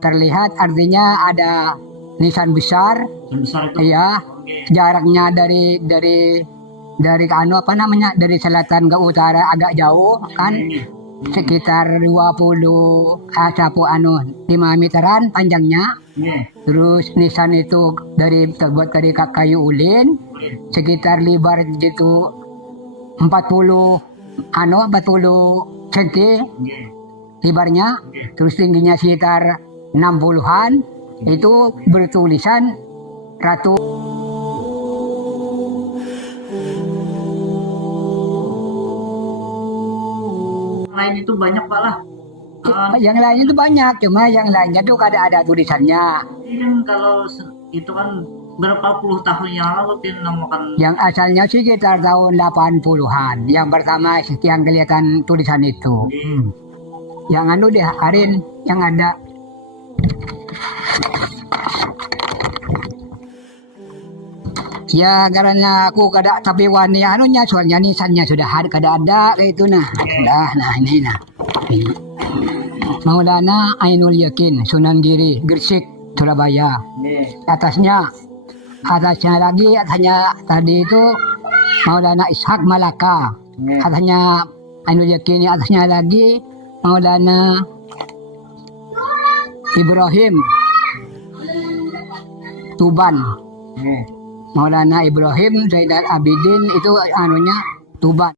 terlihat artinya ada nisan besar. Besar itu. Iya, jaraknya dari dari selatan ke utara agak jauh kan, sekitar 5 meteran panjangnya. Terus nisan itu terbuat dari kayu ulin, sekitar lebar gitu 40 cm lebarnya, terus tingginya sekitar 60-an. Itu bertulisan Ratu. Lain itu banyak Pak lah. Yang lainnya itu banyak, cuma yang lainnya tuh ada tulisannya. Kan kalau itu kan berapa puluh tahun yang lalu dinamakan. Yang asalnya sih sekitar tahun 80-an. Yang pertama yang kelihatan tulisan itu. Yang deh Arin yang ada. Ya karena aku kada tapi wani soalnya nisannya sudah ada kayak itu nah. Nah ini nah. Maulana Ainul Yakin Sunan Giri Gresik Surabaya. Atasnya tadi itu Maulana Ishak Malaka. Atasnya Ainul Yakin, atasnya lagi Maulana Ibrahim Tuban. Maulana Ibrahim Zainal Abidin itu Tuban.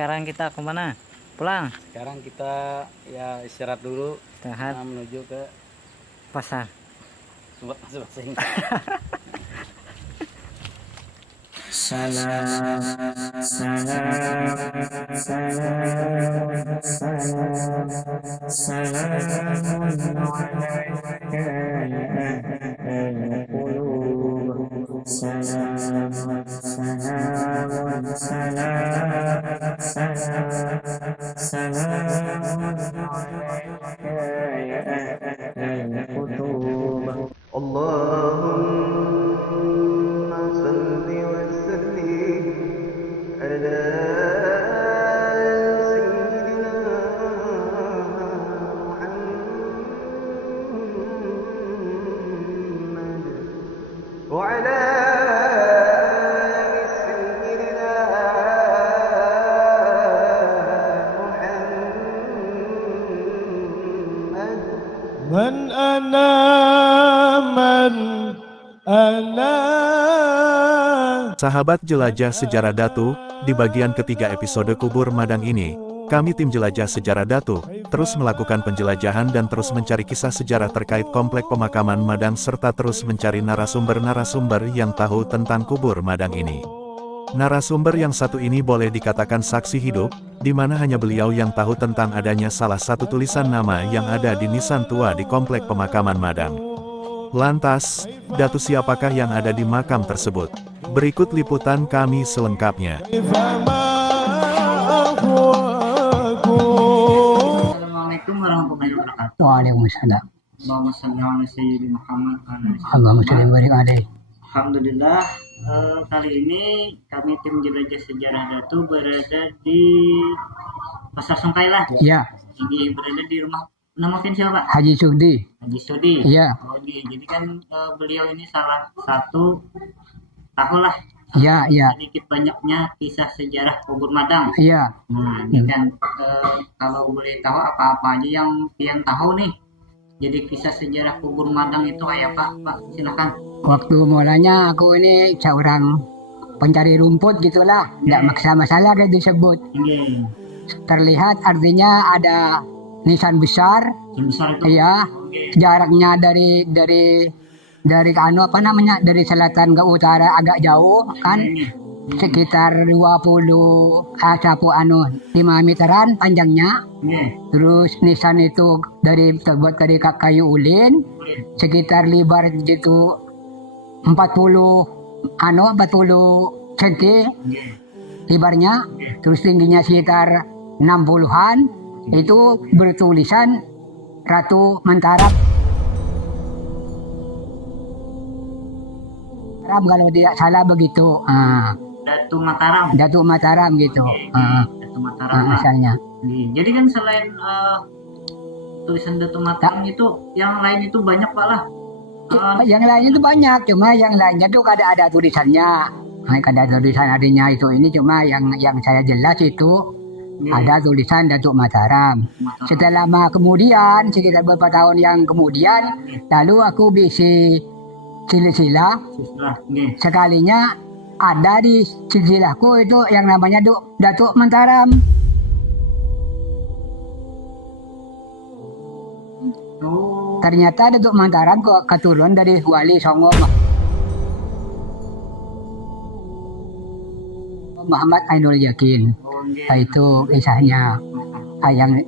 Sekarang kita kemana? Pulang? Sekarang kita ya istirahat dulu. Istirahat. Menuju ke pasar. Masing-masing. Salam Sahabat jelajah sejarah Datu, di bagian ketiga episode Kubur Madang ini, kami tim jelajah sejarah Datu, terus melakukan penjelajahan dan terus mencari kisah sejarah terkait komplek pemakaman Madang serta terus mencari narasumber-narasumber yang tahu tentang kubur Madang ini. Narasumber yang satu ini boleh dikatakan saksi hidup, di mana hanya beliau yang tahu tentang adanya salah satu tulisan nama yang ada di nisan tua di komplek pemakaman Madang. Lantas, Datu siapakah yang ada di makam tersebut? Berikut liputan kami selengkapnya. Assalamualaikum warahmatullahi wabarakatuh. Waalaikumsalam. Allahumma shalli ala sayyidina Muhammad. Allahumma shalli wa barik. Alhamdulillah, kali ini kami tim jelajah sejarah Datu berada di Pasar Sungkai lah. Iya. Ini berada di rumah namakin siapa? Haji Sudi. Haji Sudi. Iya. Jadi kan beliau ini salah satu tahulah. Iya. Sedikit banyaknya kisah sejarah kubur Madang. Iya. Nah, ini kan kalau boleh tahu apa-apa aja yang pian tahu nih. Jadi kisah sejarah kubur Madang itu kayak Pak, silakan. Waktu mulanya aku ini seorang pencari rumput gitulah, tidak masalah kayak disebut. Terlihat artinya ada nisan besar. Besar itu. Iya. Jaraknya dari dari selatan ke utara agak jauh kan, sekitar 5 meteran panjangnya. Nggih. Terus nisan itu terbuat dari kayu ulin, sekitar lebar gitu 40 cm lebarnya, terus tingginya sekitar 60-an. Itu bertulisan Ratu Mataram. Kalau tidak salah begitu. Datu Mataram. Datuk Mataram gitu. Datu Mataram lah. Asalnya. Jadi kan selain tulisan Datu Mataram itu, yang lain itu banyak Pak lah. Yang lainnya itu banyak, cuma yang lainnya tuh ada tulisannya. Ada tulisan artinya itu. Ini cuma yang saya jelas itu ada tulisan Datuk Mataram. Setelah lama kemudian, sekitar beberapa tahun yang kemudian, lalu aku bisi silsilah. Sekalinya ada di silsilahku itu yang namanya Datuk Mataram. Ternyata Datuk Mataram keturunan dari Wali Songo Muhammad Ainul Yakin. Itu kisahnya.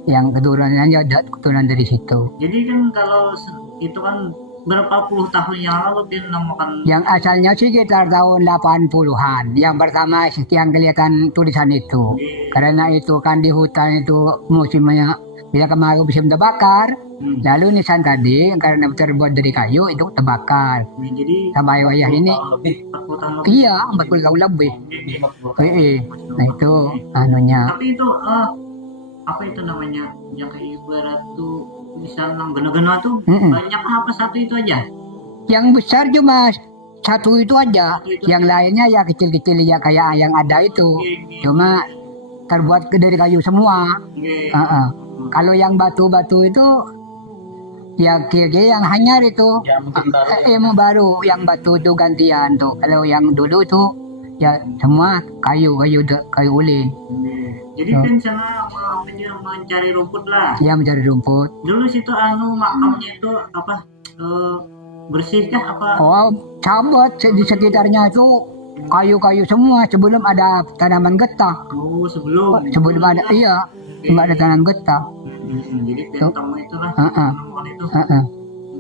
Yang keturunannya keturunan dari situ. Jadi kan kalau itu kan berapa puluh tahun yang lalu dia namakan. Yang asalnya sih sekitar tahun 80-an. Yang pertama yang kelihatan tulisan itu. Karena itu kan di hutan itu musimnya bila kemarau musim terbakar. Lalu nisan tadi karena terbuat dari kayu itu terbakar. Jadi sampai wayah ini. 40 tahun lebih. Iya, 40 tahun lebih. Nah itu anunya. Tapi itu apa itu namanya? Yang kayak ibarat tuh misalnya gena-gena tuh banyak apa satu itu aja? Yang besar cuma satu itu aja. Yang lainnya ya kecil-kecil ya kayak yang ada itu. Cuma terbuat dari kayu semua. Kalau yang batu-batu itu ya kira-kira yang hanyar itu ilmu baru, yang batu itu gantian tuh. Kalau yang dulu itu ya semua kayu ulin. Jadi kan sana mencari rumput lah. Ya mencari rumput. Dulu situ makamnya itu apa bersih kah apa? Oh, cabut di sekitarnya itu kayu-kayu semua sebelum ada tanaman getah. Oh, sebelum ada sebelum ada tanaman getah. Jadi tentang itulah tanaman itu.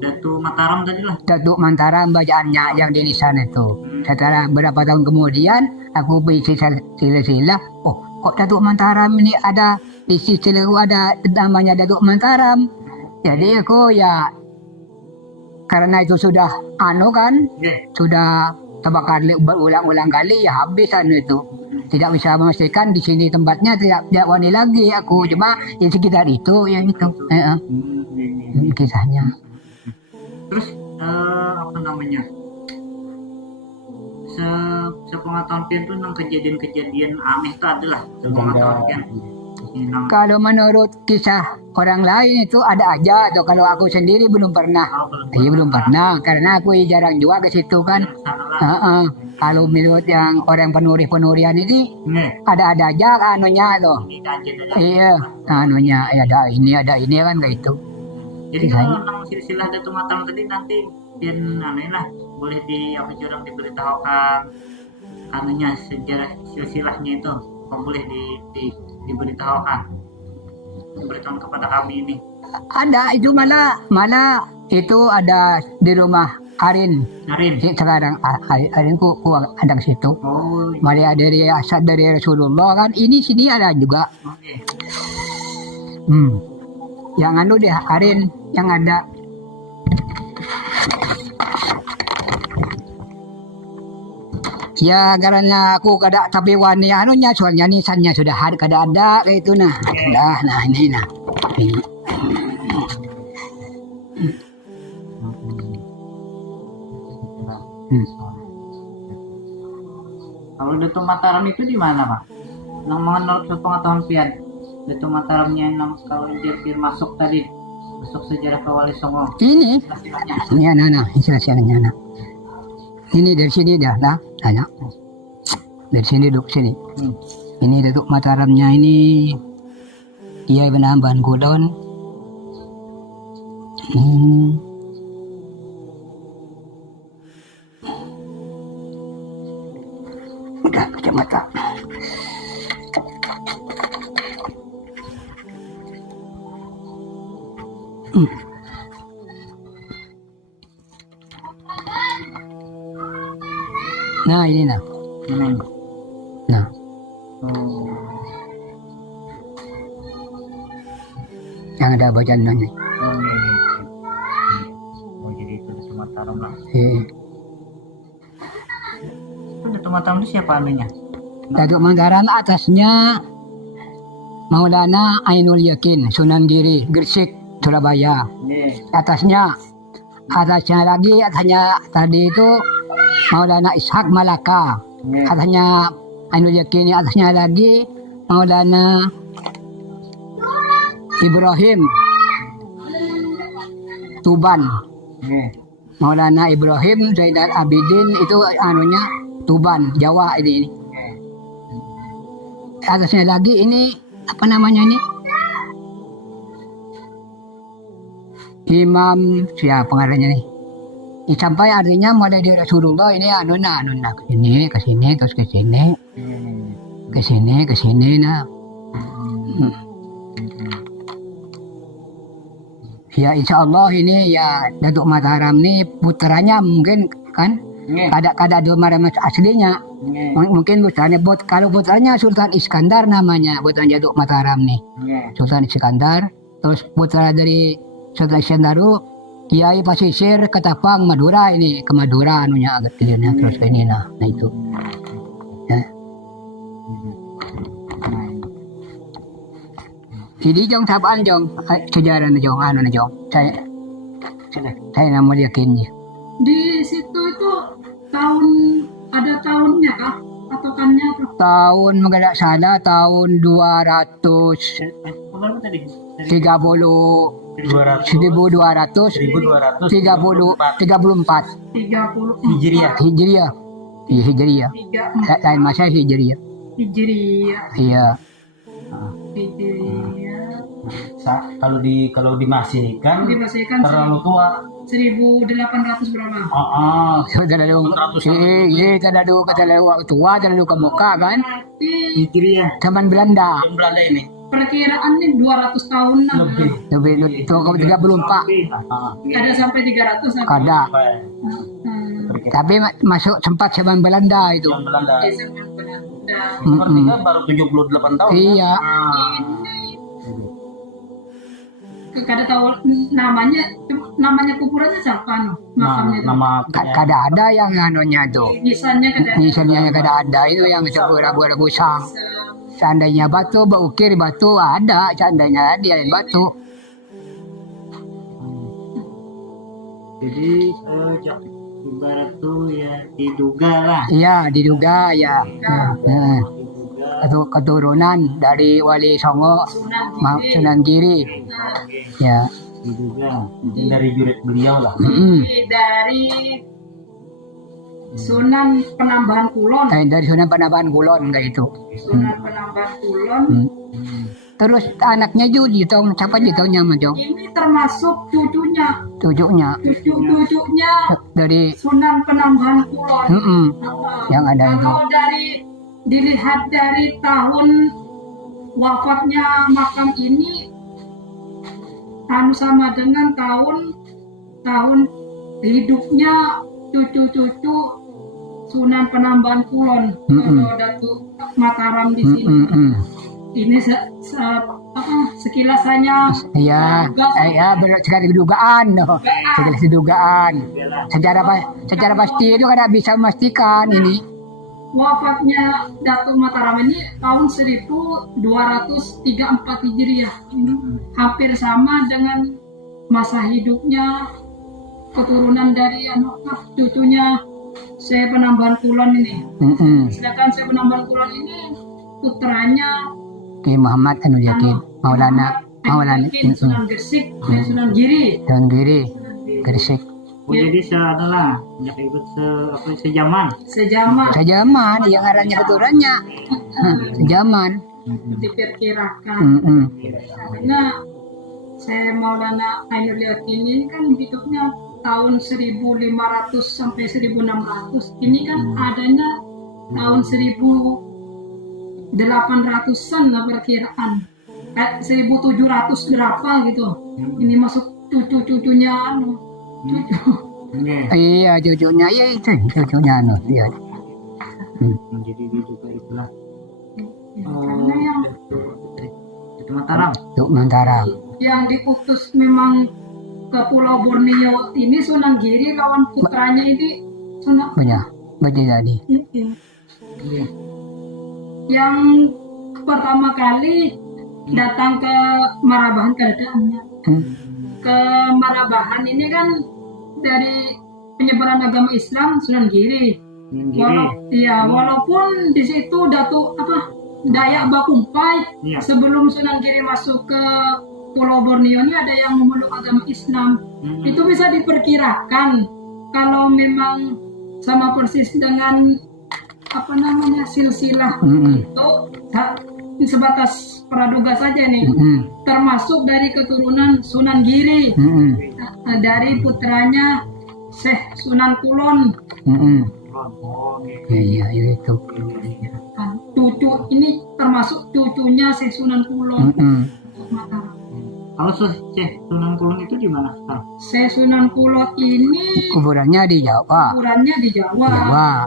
Datu Mataram tadi lah. Datuk Mataram bacaannya yang di lisan itu. Setelah berapa tahun kemudian aku berisi silsilah. Oh, kok Datuk Mataram ini ada di silsilahku ada namanya Datuk Mataram. Jadi aku ya karena itu sudah kan, sudah terbakar berulang-ulang kali ya habisan itu. Tidak bisa memastikan di sini tempatnya tidak wani lagi aku, cuma di sekitar itu ya itu. Kisahnya. Terus apa namanya? Sepengetahuan pian tuh nang kejadian-kejadian aneh itu adalah sepengetahuan pian. Kalau menurut kisah orang lain itu ada aja, atau kalau aku sendiri belum pernah. Belum pernah karena aku jarang juga ke situ kan. Kalau menurut yang orang penuri-penurian ini ada aja anunya loh. Iya, anunya ada ini kan kayak itu. Jadi kalau nang silsilah Datuk Mataram tadi nanti pian aneh lah boleh diberitahukan anunya sejarah silsilahnya itu. Boleh diberitahukan kepada kami ini. Ada itu malah itu ada di rumah Arin. Sekarang Arin ku ada ke situ. Malah dari asal dari Rasulullah kan ini sini ada juga. Yang anu deh Arin yang ada. Ya karena aku kada tapi wani anunya soalnya nisannya sudah kada ada kayak itu nah. Nah ini nah. Kalau Datuk Mataram itu di mana Pak? Nang menurut sepengetahuan pian Datuk Mataramnya nang kalau dia masuk tadi masuk sejarah ke Wali Songo. Ini nah istilahnya nah. Ini dari sini dah anak. Dari sini duduk sini. Ini Datuk Mataramnya ini dia penambahan kulon. Udah kacamata. Nah ini nah. Hmm. Nah. Oh. Yang ada bacaan ini. Oh, iya, iya. Oh, jadi itu Datuk Mataram lah. Itu Datuk Mataram itu siapa anunya? Datuk Mataram atasnya Maulana Ainul Yakin, Sunan Giri, Gresik, Surabaya. Iya. Atasnya lagi, atasnya tadi itu Maulana Ishak Malaka. Iya. Atasnya Ainul Yakin, atasnya lagi Maulana Ibrahim Tuban. Iya. Maulana Ibrahim Zainal Abidin itu anunya Tuban, Jawa ini. Atasnya lagi ini apa namanya ini? Imam siapa pengarangnya nih? Sampai artinya mulai dari Rasulullah ini anuna ke sini terus ke sini nah. Ya insya Allah ini ya Datuk Mataram ini putranya mungkin kan kada Mataram aslinya. Mungkin putranya kalau putranya Sultan Iskandar namanya putra Datuk Mataram nih. Sultan Iskandar, terus putra dari Sultan Iskandar itu Kiai Pasisir Ketapang Madura ini, ke Madura anunya agak kecilnya terus ke ini nah itu. Ya. Jadi jong sabaan jong sejarah na jong anu na jong saya nama yakinnya. Di situ itu ada tahunnya kah? Patokannya tuh. Tahun enggak salah tahun 200 Berapa tadi? 30 1234 Hijriah. Hijriah. Iya Hijriah. Lain masa Hijriah. Hijriah. Iya. Hijriah. Kalau dimasihkan Dimasihkan terlalu tua. 1800 berapa? Terlalu tua, terlalu ke muka kan? Berarti Hijriah. Zaman Belanda. Belanda ini perkiraannya 200 tahunan. lebih. Lebih itu 34. Ada sampai 300 apa? Kada. Hmm. Tapi masuk sempat zaman Belanda itu. Yang Belanda. Di zaman Belanda. Sepertinya baru 78 tahun. Iya. Kada tahu namanya kuburannya siapa no? Makamnya itu. Nama Kada ada yang anunya itu. Nisannya kada. Misalnya kada ada itu yang ragu-ragu sang. Seandainya batu, ukir batu ada. Seandainya dia batu. Jadi ibarat tuh ya diduga lah. Iya, diduga ya. Diduga. Itu keturunan dari Wali Songo Sunan Giri. Ya. Diduga. mungkin dari jurit beliau lah. Dari Sunan Penambahan Kulon. Dari Sunan Penambahan Kulon kayak itu. Sunan Penambahan Kulon. Terus anaknya juga Jitong, siapa Jitongnya Majong? Ini termasuk cucunya Cucunya dari Sunan Penambahan Kulon. Yang ada itu. Kalau dilihat dari tahun wafatnya makam ini sama dengan tahun hidupnya cucu-cucu Sunan Penambahan Kulon. Kalau Datuk Mataram di sini. Ini sekilasannya Iya, sekali dugaan, sekilas dugaan. Secara pasti itu kada bisa memastikan ini. wafatnya Datuk Mataram ini tahun 1234 Hijriah. Ini hampir sama dengan masa hidupnya keturunan dari cucunya Syekh Penambahan Kulon ini. Sedangkan Syekh Penambahan Kulon ini putranya Ki Muhammad Ainul Yakin, Maulana Sunan Gresik dan Sunan Giri. Sunan Giri, Gresik. Jadi adalah ikut sejaman. Sejaman, yang arahnya keturunannya. Sejaman. Diperkirakan. Karena saya Maulana Ainul Yakin ini kan hidupnya tahun 1500 sampai 1600. Ini kan adanya tahun 1800-an lah perkiraan. 1700 berapa gitu. Ini masuk cucu-cucunya cucu. Iya cucunya, iya itu cucunya iya. Jadi dia juga itulah. Karena yang Itu Mataram. Untuk Mataram. yang diutus memang ke Pulau Borneo ini Sunan Giri lawan putranya ini Sunan Banyak tadi. Iya. yang pertama kali datang ke Marabahan keadaannya. Ke Marabahan ini kan dari penyebaran agama Islam Sunan Giri. Walaupun di situ Dayak Bakumpai Iya. sebelum Sunan Giri masuk ke Pulau Borneo ini ada yang memeluk agama Islam. Itu bisa diperkirakan kalau memang sama persis dengan silsilah itu sebatas praduga saja nih. Termasuk dari keturunan Sunan Giri, dari putranya Syekh Sunan Kulon. Iya itu. Cucu ini termasuk cucunya Syekh Sunan Kulon. Mataram. Kalau Syekh Sunan Kulon itu di mana sekarang? Syekh Sunan Kulon ini Kuburannya di Jawa. kuburannya di Jawa.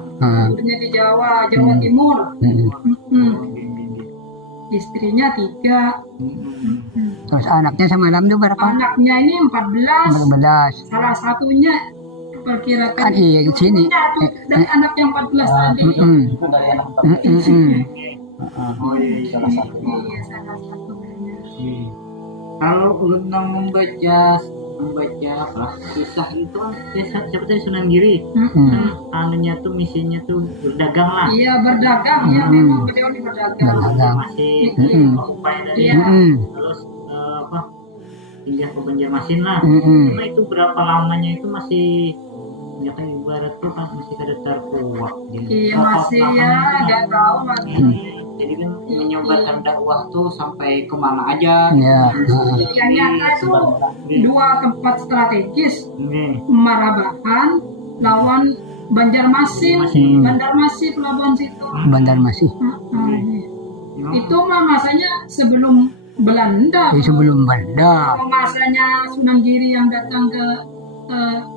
Kuburannya di Jawa Timur. Istrinya 3. Terus anaknya semalam itu berapa? Anaknya ini 14. 14. Salah satunya perkirakan Kan iya di sini. dari anak yang 14 tadi. Itu dari anak pertama. Salah satu. Iya, salah satunya. Kalau Luna membaca kisah itu kan siapa tadi Sunan Giri. Anunya tuh misinya tuh berdagang lah. Iya, berdagang ya, memang beliau ini berdagang. Berdagang. Masih upaya dari Iya. terus pindah ke Banjarmasin lah. Mm-mm. Cuma itu berapa lamanya itu masih ya kan ibarat tuh kan masih ada terkuat. Iya, masih ya, nggak tahu lagi. Jadi kan menyebarkan dakwah tuh sampai kemana aja. Ya. Yang nyata itu 2 tempat strategis, Nih, Marabahan lawan Banjarmasin. Masih. Banjarmasin pelabuhan situ. Bandar masih. Itu mah masanya sebelum Belanda. Sebelum Belanda. Masanya Sunan Giri yang datang ke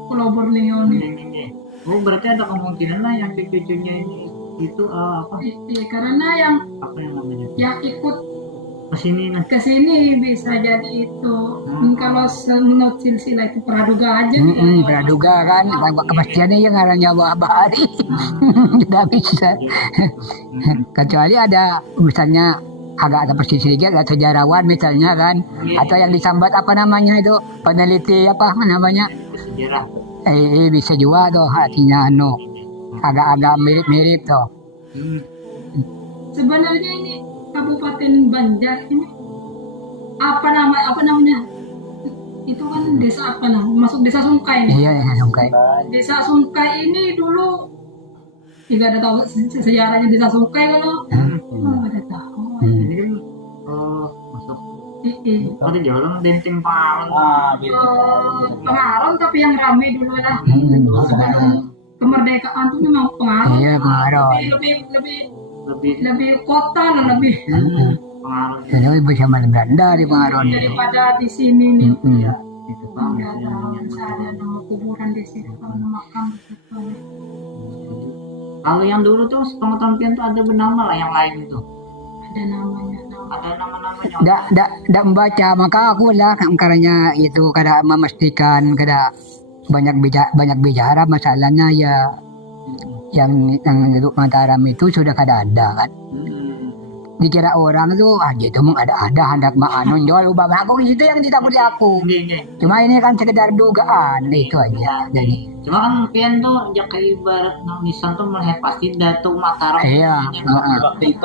Pulau Borneo nih. Oh berarti ada kemungkinan lah yang cucunya ini itu Karena yang namanya ikut kesini nah. ke sini bisa jadi itu. Kalau menurut silsilah itu praduga aja. Praduga kan, kepastiannya yang ngarannya Bahari. Tidak bisa. Kecuali ada misalnya agak ada persis sedikit, ada sejarawan misalnya kan, atau yang disambat itu peneliti namanya, Sejarah. Bisa juga tuh hatinya agak-agak mirip-mirip tuh. Sebenarnya ini Kabupaten Banjar ini apa namanya? Itu kan desa masuk desa Sungkai nih. Iya, Sungkai. Desa Sungkai ini dulu juga ada tahu sejarahnya desa Sungkai kalau ada tahu. Ini kan masuk di jalan Benteng Palang. Pengaron tapi yang ramai dulu lah. Sebelum kemerdekaan tuh memang pengaron. Iya, pengaron. Lebih kota lah lebih. Pengaruh Jadi bisa Belanda di pengaruh. Daripada di sini nih. itu Pak. Nggak tahu ada nama kuburan di situ, nama makam di situ. Kalau yang dulu tuh pengetahuan tuh ada bernama lah yang lain itu. Ada namanya. Ada nama-namanya. Dak membaca, maka aku lah karena itu kada memastikan kada banyak bicara masalahnya ya yang hidup Mataram itu sudah kada ada kan. Dikira orang tuh gitu ada hendak maanon jual ubah aku itu yang ditakut aku. Cuma ini kan sekedar dugaan itu aja. Jadi Cuma kan pian tuh ya kayak ibarat nisan tuh melihat pasti Datuk Mataram. iya,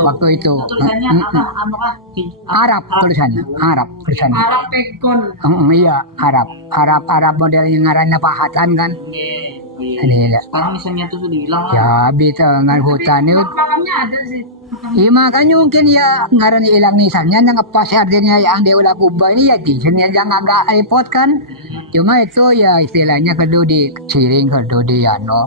waktu itu. Tulisannya apa? Arab tulisannya, Arab. Arab Pekon. Iya, Arab model yang ngarannya Pahatan kan. Iya. Sekarang misalnya tuh sudah hilang lah. Ya, bisa dengan hutan itu. Makamnya ada sih. Iya, makanya mungkin ya ngaran hilang nisannya yang pas artinya yang dia ulah kubah ini ya desainnya yang agak repot kan. Cuma itu ya istilahnya kudu diciring kudu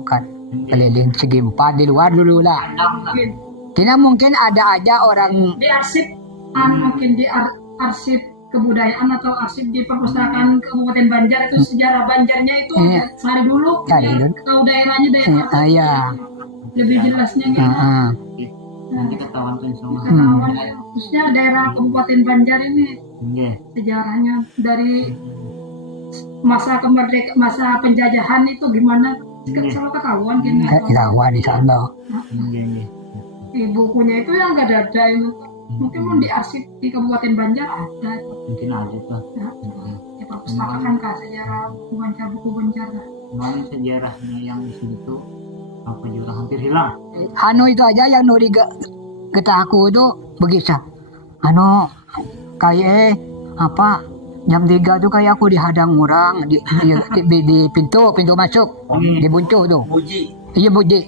kan. keliling segi empat di luar dulu lah. Mungkin Tidak mungkin ada aja orang di arsip, mungkin di arsip kebudayaan atau arsip di perpustakaan Kabupaten Banjar itu sejarah Banjarnya itu Iya. cari dulu, Cari biar dulu. tahu daerahnya daerah apa. iya. Lebih jelasnya gitu. Heeh. Nanti ketahuan tuh semua. Ketahuan ya. Khususnya daerah Kabupaten Banjar ini Iya. sejarahnya dari masa penjajahan itu gimana sama ketahuan gini. Ketahuan insya Allah. Iya. Bukunya itu yang nggak ada itu. Mungkin mau diarsip di Kabupaten Banjar ada. Mungkin aja tuh. Nah, di perpustakaan kah sejarah buku Banjar. Kemarin sejarahnya yang di situ apa juga hampir hilang. Anu itu aja yang nuri getah aku itu begisah. Anu kayak apa jam 3 tuh kayak aku dihadang orang di pintu masuk di buncu tuh. Puji. Iya Buji.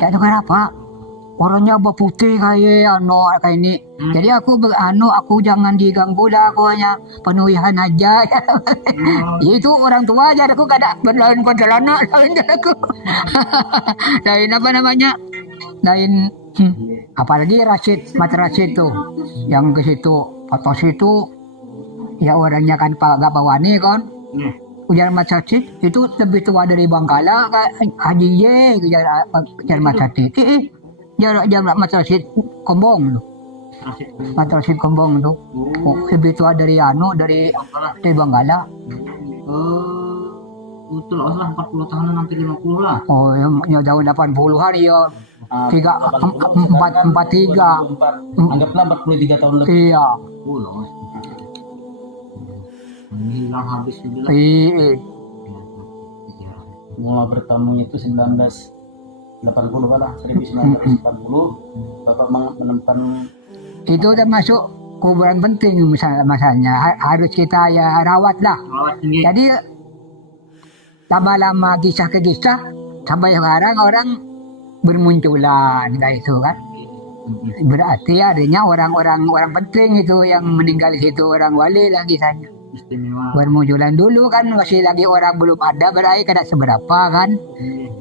Ya itu kenapa? Orangnya berputih kayak kayak ini. Jadi aku aku jangan diganggu lah, aku hanya penuhian aja. Itu orang tua aja, aku gak ada berlain celana lain aku. Lain apa namanya? Lain apalagi Mata Rashid tuh yang ke situ, foto situ ya orangnya kan Pak Gapawani kan. Ujar Mata Rashid itu lebih tua dari Bangkala, Haji Ye ujar Mata Rashid. Jarak Mata Rashid Kombong tuh. Mata Rashid Kombong tuh. Lebih tua dari dari Bangkala. Betul lah 40 tahunan nanti 50 lah. Oh, ya tahun 80-an ya. 43. Anggaplah 43 tahun lebih. Iya. Loh. Ini hilang habis juga. Iya. Mulai bertamunya itu 1980 kan lah, 1980 Bapak menemukan Itu termasuk kuburan penting masalahnya. Harus kita ya rawat lah. Rawat tinggi. Jadi lama-lama kisah ke kisah sampai sekarang orang bermunculan kayak itu kan. Berarti adanya orang penting itu yang meninggal di situ, orang wali lah kisahnya. Istimewa. Bermunculan dulu kan masih lagi orang belum ada berarti kada seberapa kan.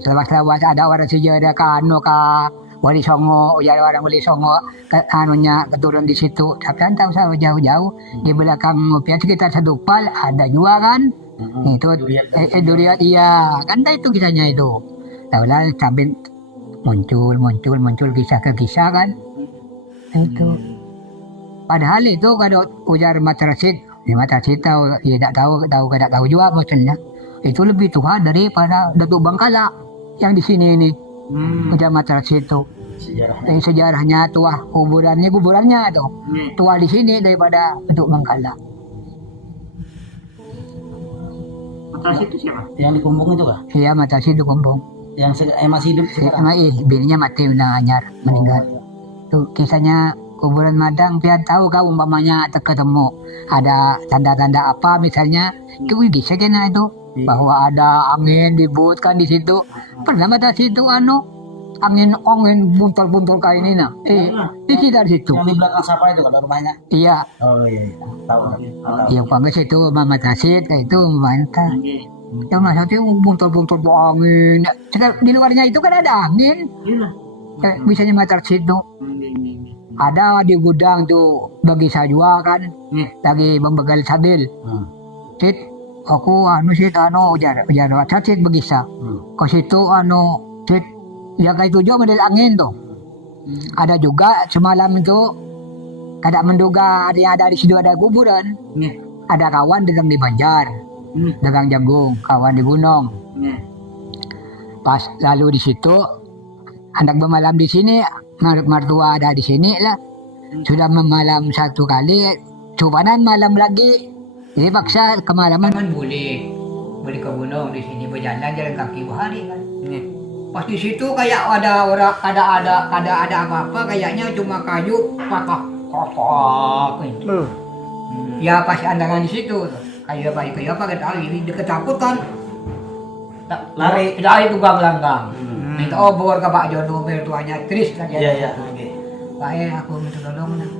Selepas ada orang sejarah kano ka Wali Songo, ya orang Wali Songo anunya keturun di situ. Tapi tahu saya jauh-jauh di belakang Mupian sekitar Sadupal ada juga kan. Itu Duriat iya kan itu kisahnya itu. Tahulah sampai muncul kisah ke kisah kan. Itu. Padahal itu kalau ujar Mata Rashid, Mata Rashid tahu, ya tidak tahu juga maksudnya. Itu lebih tua daripada Datuk Bangkala yang di sini ini. Ujar Mata Rashid itu. Sejarahnya tua, kuburannya tuh. Tua di sini daripada Datuk Bangkala. Mata Rashid itu siapa? yang di Kumbung itu kah? Iya, Mata Rashid itu Kumbung. Yang masih hidup sekarang. Bininya mati udah anyar meninggal. Tuh kisahnya kuburan Madang, biar tahu kau umpamanya ketemu ada tanda-tanda apa misalnya itu bisa kena itu bahwa ada angin dibutkan di situ. Pernah Mata Rashid itu angin buntul kayak ini nah. Di sekitar situ. Yang di belakang siapa itu kalau rumahnya? Iya. Oh iya. Tahu. Iya, panggil situ Mata Rashid kayak itu mantap. Yang masa itu buntul tuh angin. Di luarnya itu kan ada angin. Bisanya Mata Rashid itu. Ada di gudang tuh bagi saya juga kan. Lagi membegal sabil. Sid, aku ujar Mata Rashid bagi saya. Ke situ Sid, ya kayak itu juga model angin tuh. Ada juga semalam itu kada menduga ada di situ ada kuburan. Ada kawan dagang di Banjar, dagang jagung, kawan di gunung. Pas lalu di situ anak bermalam di sini, mertua ada di sini lah. Sudah memalam satu kali, cobanan malam lagi. Jadi paksa kemalaman. Boleh ke gunung di sini jalan kaki bahari kan. Pas di situ kayak ada orang ada apa-apa, kayaknya cuma kayu patah kotak. Ya pas andangan di situ, kayu apa ketakutan. Lari tukang langgang. Minta obor ke Pak Jono mertuanya Tris kan dia. Iya. Pak aku minta tolong nah.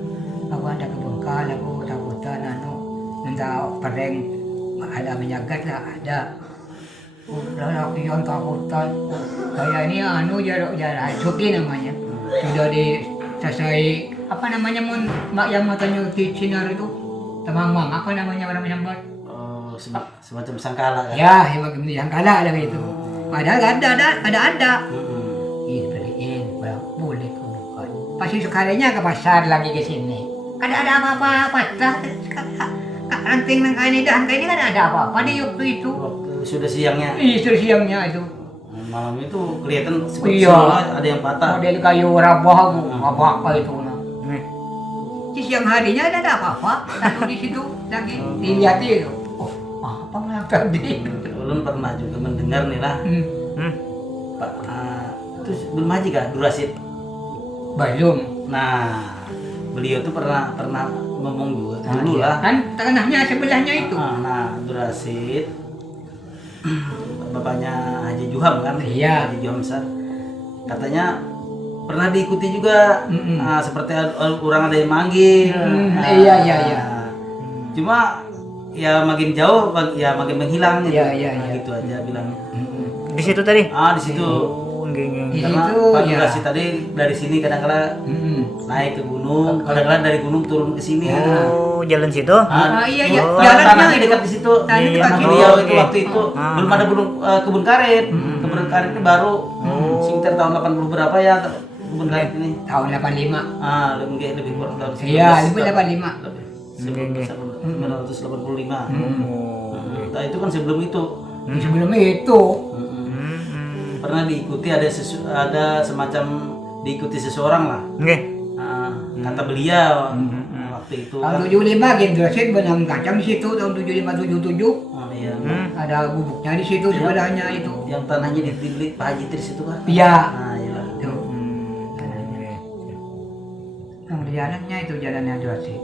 Aku ada kebengkal, aku takutan minta pereng ada menyagat lah ada. laki yang takutan. Saya ini jarak Suki namanya. Sudah selesai apa namanya mak yang matanya di sinar itu temang apa namanya orang Sambat? Oh, semacam sangkala kan? Ya, yang kalah ada gitu. Padahal ada. Ini beliin, boleh bukan. Pasti sekalinya ke pasar lagi ke sini. Kada ada apa-apa, patah. Ranting nang kain ini kan ada apa-apa di waktu itu. Sudah siangnya. Iya, sudah siangnya itu. Malam itu kelihatan seperti Iya. ada yang patah. Model kayu rabah, apa itu nah. Di siang harinya ada apa-apa, satu di situ lagi dilihat itu. Oh, apa malam tadi? Ulun pernah juga mendengar nih lah. Pak, itu belum haji kah Durasid? Belum. Nah, beliau tuh pernah ngomong juga dulu lah. Kan tanahnya sebelahnya itu. Nah, Durasid bapaknya Haji Juham kan? Iya. Haji Juham besar. Katanya pernah diikuti juga. Seperti orang ada yang manggil. Iya. Cuma ya makin jauh ya makin menghilang gitu. Iya. Gitu aja bilangnya. Di situ tadi. Di situ. Di Karena situ Pak ya. Durasid tadi dari sini kadang-kadang naik ke gunung, kadang-kadang dari gunung turun ke sini. Oh, jalan situ. Iya. Oh, Jalannya Tanahnya dekat di situ. Tanahnya Iya, dekat Sama situ. beliau itu Oke. waktu itu belum ada kebun karet. Kebun karet ini baru sekitar tahun 80 berapa ya kebun karet ini. Tahun 85. Lebih kurang tahun Iya, 85. 1985. Nah, itu kan sebelum itu. Sebelum itu. Pernah diikuti ada semacam diikuti seseorang lah. Nggih. Kata beliau waktu itu. Tahun 75 Gen Durasid benang kacang di situ tahun 75 77. Iya. Ada bubuknya di situ sebelahnya itu. Yang tanahnya dibeli Pak Haji Tris itu kan? Iya. Iya. Itu. Yang jalannya itu jalannya Durasid.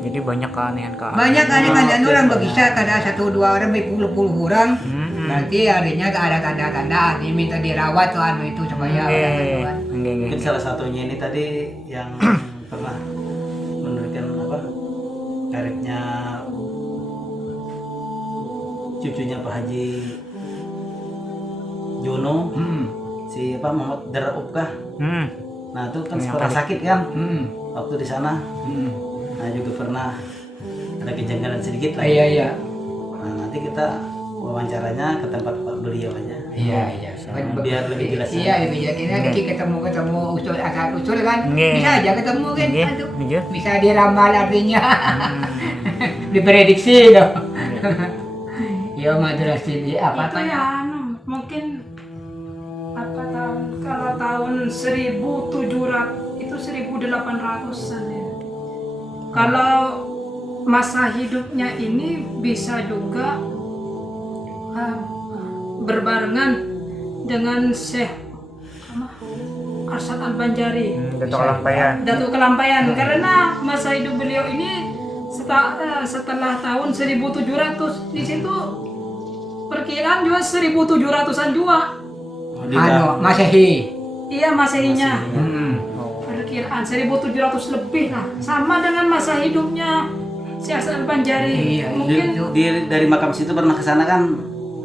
Jadi banyak keanehan-keanehan. Banyak kan orang berkisah kada 1-2 orang berpuluh-puluh orang. Berarti harinya ada tanda-tanda ini minta dirawat tuh itu supaya orang itu kan. Mungkin salah satunya ini tadi yang pernah menurunkan karetnya cucunya Pak Haji Jono, si Muhammad Daraup kah? Nah itu kan pernah sakit kan waktu di sana. Nah juga pernah ada kejanggalan sedikit lah. Iya. Nah nanti kita wawancaranya ke tempat Pak beliau aja. Iya. Biar lebih jelas. Iya, lebih jelas. Kita ketemu usul kan. Nggih. Bisa aja ketemu kan. Nggih. Aduh. Nggih. Bisa diramal artinya. Diprediksi loh. Ya Durasid apa Itu ya mungkin apa tahun kalau tahun 1700 itu 1800-an ya. Kalau masa hidupnya ini bisa juga berbarengan dengan Syekh Arsyad Al-Banjari. Datuk Kelampaian karena masa hidup beliau ini setelah tahun 1700 di situ perkiraan juga 1700-an juga. Masehi. Iya Masehinya. Perkiraan 1700 lebih lah. Sama dengan masa hidupnya Syekh Arsyad Al-Banjari. Iya, Mungkin Dari makam situ pernah ke sana kan?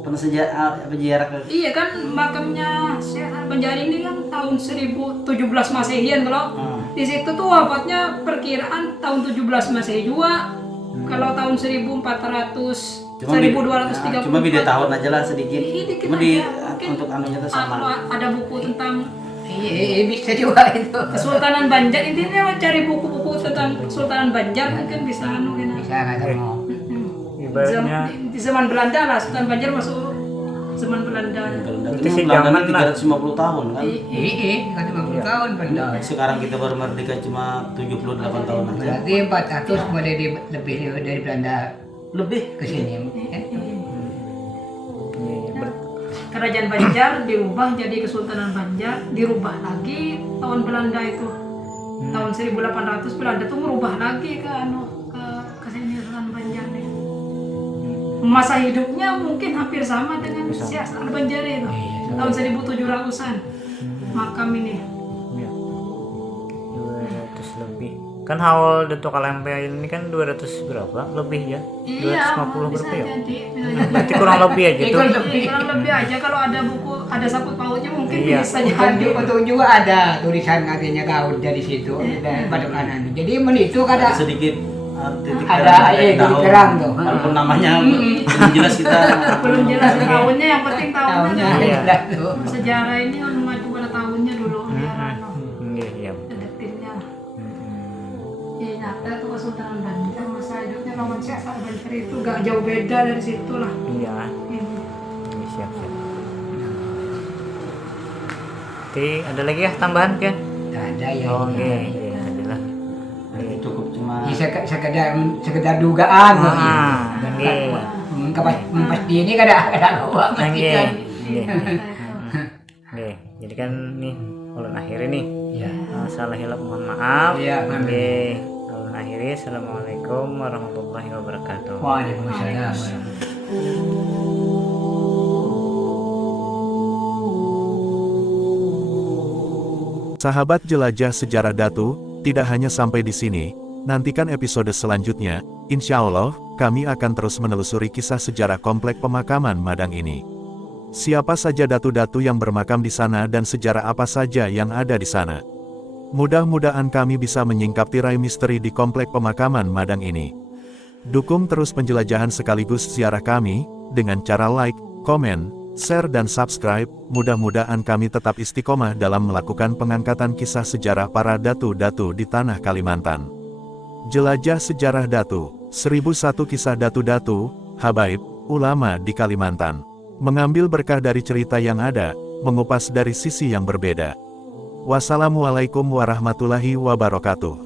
Pernah ziarah ke? iya kan makamnya Syekh Al-Banjari ini kan tahun 1017 Masehian kalau di situ tuh wafatnya perkiraan tahun 17 Masehi juga. Kalau tahun 1400 1234 Cuma beda tahun aja lah sedikit. Dikit Cuma aja. Mungkin untuk anunya tuh sama. ada buku tentang Iya, bisa juga itu. Kesultanan Banjar, intinya cari buku-buku tentang Kesultanan Banjar kan bisa Bisa ketemu. Ibaratnya di zaman Belanda lah, Sultan Banjar masuk zaman Belanda. Itu sih Belanda zaman lah. 350 tahun kan. Iya, kan 50 tahun benar. Sekarang kita baru merdeka cuma 78 tahun aja. Berarti 400 mulai lebih dari Belanda Lebih ke sini. Kerajaan Banjar dirubah jadi Kesultanan Banjar, dirubah lagi tahun Belanda itu. Tahun 1800 Belanda tuh merubah lagi ke sini Sultan Banjar nih. Masa hidupnya mungkin hampir sama dengan Syekh Arsyad Al-Banjari itu. Tahun 1700-an. Makam ini. 200 lebih. Kan haul Datuk Kalempe ini kan 200 berapa? Lebih ya? Iya, 250 bisa rupiah. jadi. Berarti kurang lebih aja tuh. Kurang lebih aja kalau ada buku, ada sabut pautnya mungkin Iya. bisa Kan jadi. betul juga ada tulisan katanya gaul dari situ dan pada kanan. Jadi menitu kada sedikit titik ada terang dari titik tahun. terang tuh. Walaupun namanya belum jelas kita. Belum jelas tahunnya, yang penting tahunnya. tahunnya Iya. jelas tuh. Sejarah ini kan mengacu pada tahunnya dulu, biar anu, Iya, iya. detiknya. Iya, nyata tuh Kesultanan Banjar masa hidupnya Lawan Syekh Sa'ad Banjar itu gak jauh beda dari situ lah. Iya. Ini. Iya, siap. Oke, ada lagi ya tambahan kan? Tak ada ya. Oke, iya, adalah. Jadi cukup cuma Ini sekedar dugaan tuh. Ah, Dan oke. pasti ini kada bawa Oke. matikan. Oke. Oke, jadi kan nih ulun akhiri nih. Ya. Salah hilap mohon maaf. Iya, amin. Oke. Ulun akhiri. Assalamualaikum warahmatullahi wabarakatuh. Waalaikumsalam. Sahabat jelajah sejarah Datu, tidak hanya sampai di sini, nantikan episode selanjutnya, insya Allah, kami akan terus menelusuri kisah sejarah komplek pemakaman Madang ini. Siapa saja datu-datu yang bermakam di sana dan sejarah apa saja yang ada di sana. Mudah-mudahan kami bisa menyingkap tirai misteri di komplek pemakaman Madang ini. Dukung terus penjelajahan sekaligus ziarah kami, dengan cara like, komen, share dan subscribe, mudah-mudahan kami tetap istiqomah dalam melakukan pengangkatan kisah sejarah para datu-datu di tanah Kalimantan. Jelajah sejarah Datu, 1001 kisah datu-datu, habaib, ulama di Kalimantan. Mengambil berkah dari cerita yang ada, mengupas dari sisi yang berbeda. Wassalamualaikum warahmatullahi wabarakatuh.